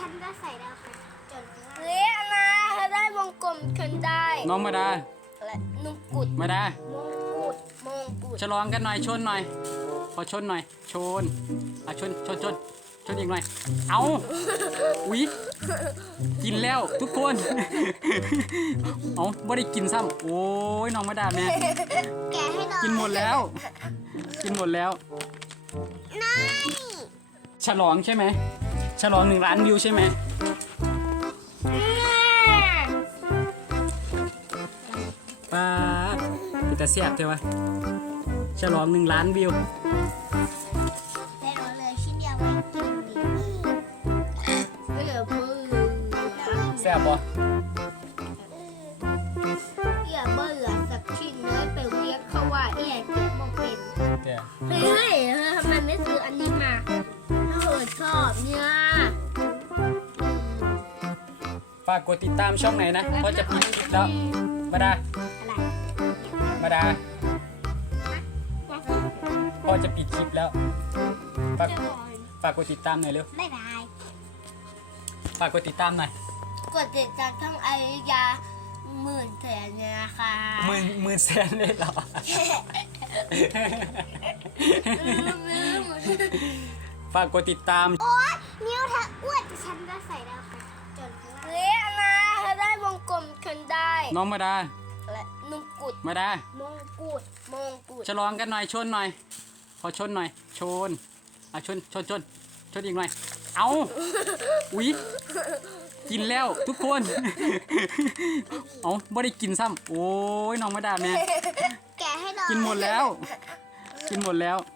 ฉันก็ใส่แล้วค่ะจนว่าเละนะเธอได้วงกลมฉันได้น้องมาดาและนุกุดมาดามงกุฎมงกุฎฉลองกันหน่อยชนหน่อยขอชนหน่อยชนชนอีกหน่อยเอาอุ๊ยกินแล้วทุกคนเอาไม่ได้กินซ้ำโอ้ยน้องมาดาแม่แกะให้หน่อยกินหมดแล้วนายฉลองใช่ไหมฉลอง1 ล้านวิวใช่ไหมป้าเป็นตาแซ่บใช่ไหมฉลอง1 ล้านวิวแต่เอาเลยชิ้นเดียวไม่กินดิเบื่อเบื่อแซ่บปะอย่าเบื่อสักชิ้นเลยไปเรียกเขาว่าเอียเจ็บมองเป็นแซ่เฮ้ยทำไมไม่ซื้ออันนี้มาถ้าเธอชอบเนี่ยฝากกดติดตามช่องไหนนะเพราะจะปิดคลิปแล้วมาดาอะไรมาดาพ่อจะปิดคลิปแล้วฝากกดติดตามหน่อยเร็วบ๊ายบายฝากกดติดตามหน่อยกดติดตามช่องอริยา10,000 แสนเนี่ยนะคะหมื่นแสนเลยเหรอ ฝากกดติดตามโอ๊ยนิ้วเธออ้วนฉันก็ใส่แล้วค่ะจนว่าเละนะเธอได้วงกลมฉันได้น้องมาดาและนุกุฎมาดามงกุฎมงกุฎฉลองกันหน่อยชนหน่อยขอชนหน่อยชนชนอีกหน่อยเอาอุ๊ยกินแล้วทุกคน เอาไม่ได้กินซ้ำโอ้ยน้องมาดาแม่แกะให้หน่อยกินหมดแล้ว